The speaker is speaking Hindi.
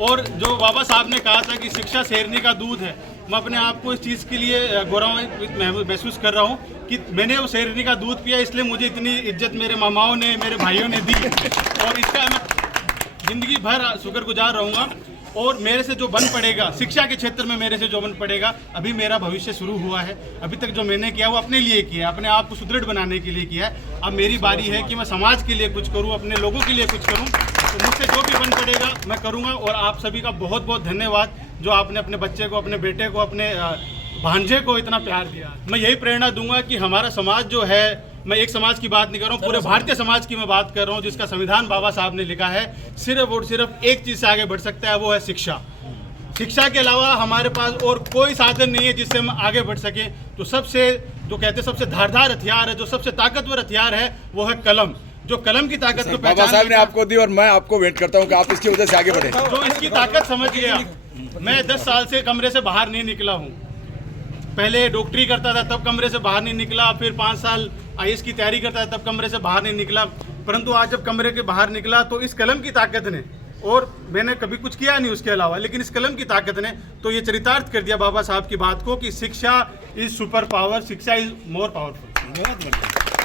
और जो बाबा साहब ने कहा था कि शिक्षा शेरनी का दूध है, मैं अपने आप को इस चीज़ के लिए गौरव महसूस कर रहा हूँ कि मैंने वो शेरनी का दूध पिया, इसलिए मुझे इतनी इज्जत मेरे मामाओं ने, मेरे भाइयों ने दी, और इसका मैं ज़िंदगी भर शुक्रगुजार रहूँगा। और मेरे से जो बन पड़ेगा शिक्षा के क्षेत्र में, मेरे से जो बन पड़ेगा, अभी मेरा भविष्य शुरू हुआ है। अभी तक जो मैंने किया वो अपने लिए किया है, अपने आप को सुदृढ़ बनाने के लिए किया है। अब मेरी बारी है कि मैं समाज के लिए कुछ करूं, अपने लोगों के लिए कुछ करूं। तो मुझसे जो भी बन पड़ेगा मैं करूंगा। और आप सभी का बहुत बहुत धन्यवाद जो आपने अपने बच्चे को, अपने बेटे को, अपने भांजे को इतना प्यार दिया। मैं यही प्रेरणा दूंगा कि हमारा समाज जो है, मैं एक समाज की बात नहीं कर रहा हूँ, पूरे भारतीय समाज की मैं बात कर रहा हूँ, जिसका संविधान बाबा साहब ने लिखा है, सिर्फ और सिर्फ एक चीज़ से आगे बढ़ सकता है, वो है शिक्षा। शिक्षा के अलावा हमारे पास और कोई साधन नहीं है जिससे हम आगे बढ़ सकें। तो सबसे जो कहते हैं सबसे धारदार हथियार है, जो सबसे ताकतवर हथियार है, वो है कलम। जो कलम की ताकत को बाबा साहब ने आपको दी और मैं आपको वेट करता हूँ कि आप इसकी वजह से आगे बढ़े। जो इसकी ताकत समझ गया। मैं 10 साल से कमरे से बाहर नहीं निकला हूँ। पहले डॉक्टरी करता था तब कमरे से बाहर नहीं निकला, फिर 5 साल आईएएस की तैयारी करता था तब कमरे से बाहर नहीं निकला। परंतु आज जब कमरे के बाहर निकला तो इस कलम की ताकत ने, और मैंने कभी कुछ किया नहीं उसके अलावा, लेकिन इस कलम की ताकत ने तो ये चरितार्थ कर दिया बाबा साहब की बात को कि शिक्षा इज सुपर पावर, शिक्षा इज मोर पावरफुल।